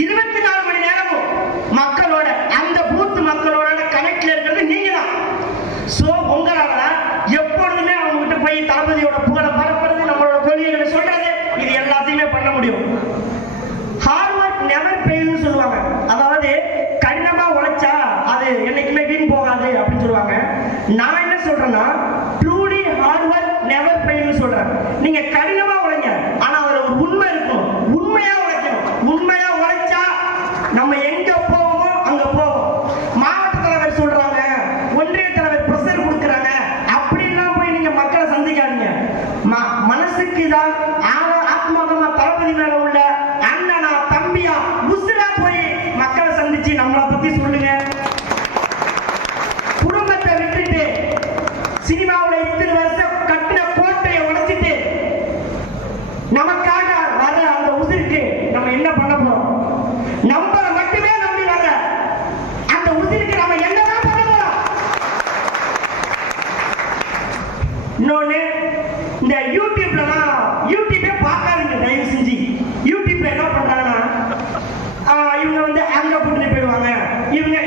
24 மணி நேரமும் மக்களோட அந்த பூத் மக்களோட கனெக்ட்ல இருக்கிறது நீங்க தான். சோ உங்களால எப்பொழுதுமே அவங்க கிட்ட போய் தளபதியோட புகழை பரப்புறது, நம்மளோட கொள்கைகளை சொல்றது, இது எல்லாத்தையுமே பண்ண முடியும். ஹார்ட் ஒர்க் நெவர் ஃபெயில்னு சொல்லுவாங்க. அதாவது கடினமா உழைச்சா அது என்னைக்குமே வீண் போகாது அப்படின்னு சொல்லுவாங்க. நான் என்ன சொல்றேன்னா ட்ரூலி ஹார்ட் ஒர்க் நெவர் ஃபெயில்னு சொல்றேன். நீங்க கடினமா உழைங்க, ஆனா அதுல ஒரு உண்மை இருக்கும். உண்மையா உழைக்கணும். உண்மையா உழைச்சா நம்ம எங்க போவோமோ அங்க போவோம். மாவட்ட தலைவர் சொல்றாங்க, ஒன்றிய தலைவர் பிரஷர் கொடுக்குறாங்க அப்படின்னா போய் நீங்க மக்களை சந்திக்காதீங்க. மனசுக்கு தான் ஆத்மார்த்தமா தளபதி மேல உள்ள அண்ணனா தம்பியா உசுரா போய் மக்களை சந்திச்சு நம்மளை பத்தி சொல்லுங்க. குடும்பத்தை விட்டுட்டு சினிமாவுல இத்தனை வருஷம் கட்டின கோட்டையை உடைச்சிட்டு நமக்காக வர அந்த உசுருக்கு நம்ம என்ன பண்ண போறோம்? நம்மளை மட்டுமே நம்பி வர அந்த உசுருக்கு நம்ம என்னதான் பண்ண போறோம்? இன்னொன்னு, இந்த யூடியூப்பே பார்க்காதீங்க தயவு செஞ்சு. யூடியூப்ல என்ன பண்றாங்கன்னா இவங்க வந்து ஆங்க போட்டு போயிடுவாங்க, இவங்க